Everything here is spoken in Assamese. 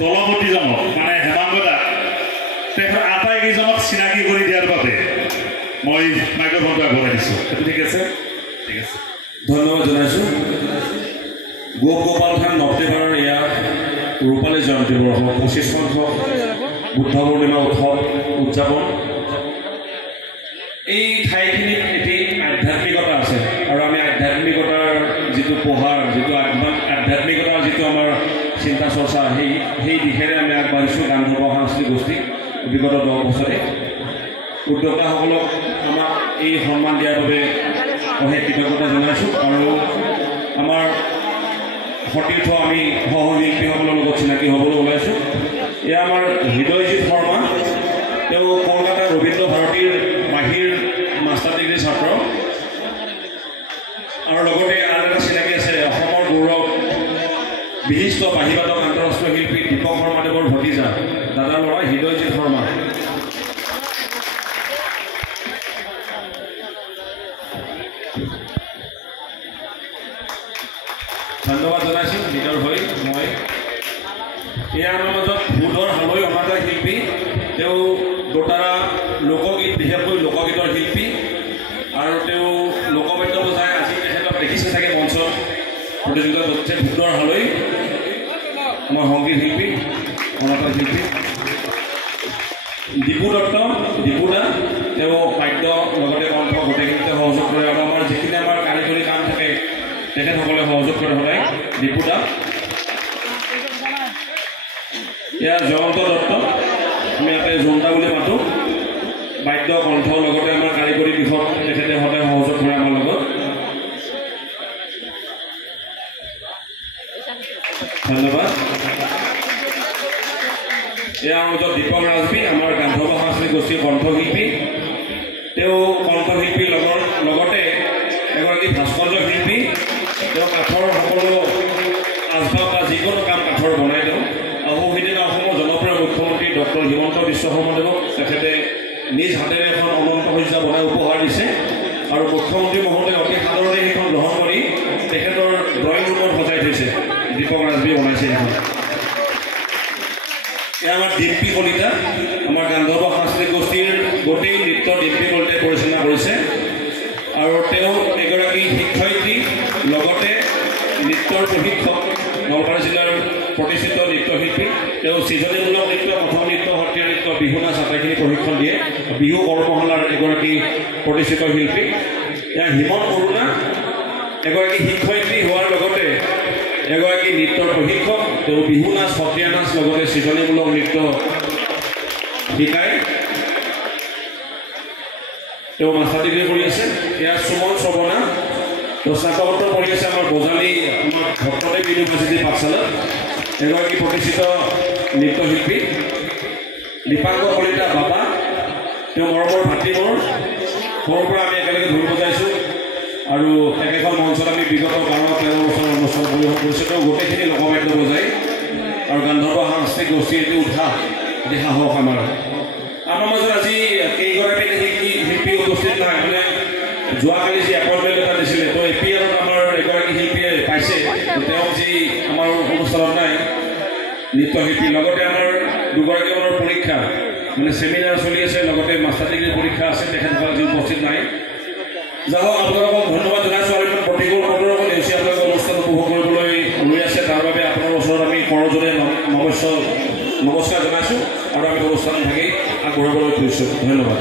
দলপতিজনক মানে হেমাংগদা তেখেত আটাইকেইজনক চিনাকি কৰি দিয়াৰ বাবে মই মাইক্ৰফোনটো আগবঢ়াই দিছোঁ। সেইটো ঠিক আছে? ঠিক আছে, ধন্যবাদ জনাইছোঁ। গোপাল থান নৱদ্বীপৰ এয়া ৰূপালী জয়ন্তী বৰ্ষ 25 সংখ্যক বুদ্ধ পূৰ্ণিমা উৎসৱ উদযাপন। এই ঠাইখিনিত এটি আধ্যাত্মিকতা আছে আৰু আমি আধ্যাত্মিকতাৰ যিটো পোহাৰ, যিটো আধ্যাত্মিকতাৰ যিটো আমাৰ চিন্তা চৰ্চা, সেই দিশেৰে আমি আগবাঢ়িছোঁ গান্ধৰ্ব সাংস্কৃতিক গোষ্ঠী বিগত 10 বছৰে। উদ্যোক্তাসকলক আমাক এই সন্মান দিয়াৰ বাবে অশেষ কৃতজ্ঞতা জনাইছোঁ আৰু আমাৰ সতীৰ্থ আমি সহশিল্পীসকলৰ লগত চিনাকি হ'বলৈ ওলাইছোঁ। এয়া আমাৰ হৃদয়জিৎ শৰ্মা, তেওঁ কলকাতাৰ ৰবীন্দ্ৰ ভাৰতীৰ বাহিৰ মাষ্টাৰ ডিগ্ৰী ছাত্ৰ আৰু লগতে আন এটা চিনাকি আছে অসমৰ গৌৰৱ বিশিষ্ট বাহিবাদক আন্তঃৰাষ্ট্ৰীয় শিল্পী দীপক শৰ্মাদেৱৰ ভতিজা দাদাৰ ল'ৰা হৃদয়জিৎ শৰ্মা। ধন্যবাদ জনাইছোঁ নিজৰ হৈ মই। এয়া আমাৰ মাজত ভূধৰ হালৈ অনাদাৰ শিল্পী, তেওঁ দোতাৰা লোকগীত, বিশেষকৈ লোকগীতৰ শিল্পী আৰু তেওঁ লোকবাদ্য বজাই। আজি তেখেতক দেখিছে চাগে মঞ্চত প্ৰতিযোগিতাত হচ্ছে ভূধৰ হালৈ, আমাৰ সংগীত শিল্পী, অনাদাৰ শিল্পী। দীপু দত্ত, দীপুদা, তেওঁ বাদ্য লগতে কণ্ঠ গোটেইখিনিতে সহযোগ কৰে আৰু আমাৰ যিখিনি আমাৰ কাৰিকৰী কাম থাকে তেখেতসকলে সহযোগ কৰে সদায়। দীপুদা। এয়া জয়ন্ত দত্ত, আমি ইয়াতে জোনদা বুলি মাতোঁ, বাদ্য কণ্ঠ লগতে আমাৰ কাৰিকৰী দিশত তেখেতে সদায় সহযোগ কৰে আমাৰ লগত। ধন্যবাদ। এয়া আমাৰ মাজত দীপক ৰাজবী, আমাৰ গান্ধৰ্ব সাংস্কৃতিক গোষ্ঠীৰ কণ্ঠশিল্পী। তেওঁ কণ্ঠশিল্পীৰ লগতে এগৰাকী ভাস্কৰ্য শিল্পী। তেওঁ কাঠৰ সকলো আচবাব বা যিকোনো কাম কাঠৰ বনাই দিওঁ। আৰু সেইদিনা অসমৰ জনপ্ৰিয় মুখ্যমন্ত্ৰী ডক্টৰ হিমন্ত বিশ্ব শৰ্মাদেৱক তেখেতে নিজ হাতেৰে এখন অনন্ত সজ্জা বনাই উপহাৰ দিছে আৰু মুখ্যমন্ত্ৰী মহোদয়ে অতি সাদৰেৰে সেইখন গ্ৰহণ কৰি তেখেতৰ ড্ৰয়িং ৰুমত সজাই থৈছে। দীপক ৰাজবীয়ে বনাইছে সেইখন। এয়া আমাৰ ডিম্পী কলিতা, আমাৰ গান্ধৰ্ব সাংস্কৃতিক গোষ্ঠীৰ গোটেই নৃত্য ডিম্পী কলিতাই পৰিচালনা কৰিছে আৰু তেওঁ এগৰাকী শিক্ষয়িত্ৰী লগতে নৃত্যৰ প্ৰশিক্ষক, নলবাৰী জিলাৰ প্ৰতিষ্ঠিত নৃত্যশিল্পী। তেওঁ সৃজনীমূলক নৃত্য, কথন নৃত্য, সত্ৰীয়া নৃত্য, বিহু নাচ আটাইখিনি প্ৰশিক্ষণ দিয়ে। বিহু কৰ্মশালাৰ এগৰাকী প্ৰতিষ্ঠিত শিল্পী। এয়া হিমন অৰুণা, এগৰাকী শিক্ষয়িত্ৰী হোৱাৰ লগতে এগৰাকী নৃত্যৰ প্ৰশিক্ষক। তেওঁ বিহু নাচ, সত্ৰীয়া নাচ লগতে সৃজনীমূলক নৃত্য শিকায়। তেওঁ মাষ্টাৰ ডিগ্ৰী কৰি আছে। এয়া সুমন শ্ৰৱণা, তেওঁ স্নাতকোত্তৰ পঢ়ি আছে আমাৰ বজালী আমাৰ ভট্টদেৱ ইউনিভাৰ্চিটি পাঠশালাত, এগৰাকী প্ৰতিষ্ঠিত নৃত্যশিল্পী। দীপাংকৰ কলিতা বাবা, তেওঁ মৰমৰ ভাতৃবৰ, সৰুৰ পৰা আমি একেলগে ঢোল বজাইছোঁ আৰু একেখন মঞ্চত আমি বিগত 12-13 বছৰ অনুষ্ঠান পৰিৱেশন কৰিছোঁ। তেওঁ গোটেইখিনি লোকবাদ্য বজায় আৰু গান্ধৰ্ব সাংস্কৃতিক গোষ্ঠীৰ এটি উৎসাহ, এটি সাহস আমাৰ। আমাৰ মাজত আজি কেইগৰাকী শিল্পী উপস্থিত নাই, মানে যোৱাকালি যি এপইণ্টমেণ্ট এটা দিছিলে, তো APR আমাৰ এগৰাকী শিল্পীয়ে পাইছে, তেওঁ যি আমাৰ অনুষ্ঠানত নাই নৃত্যশিল্পী। লগতে আমাৰ দুগৰাকী মানৰ পৰীক্ষা, মানে ছেমিনাৰ চলি আছে, লগতে মাষ্টাৰ ডিগ্ৰী পৰীক্ষা আছে, তেখেতসকল আজি উপস্থিত নাই। যাই হওক, আপোনালোকক ধন্যবাদ জনাইছোঁ আৰু ইমান প্ৰতিকূল বতৰৰ নেওচি আপোনালোকে অনুষ্ঠান উপভোগ কৰিবলৈ ৰৈ আছে, তাৰ বাবে আপোনাৰ ওচৰত আমি কৰজোৰে নমস্কাৰ জনাইছোঁ আৰু আমি অনুষ্ঠান ভাগি আগবঢ়াবলৈ থৈছোঁ। ধন্যবাদ।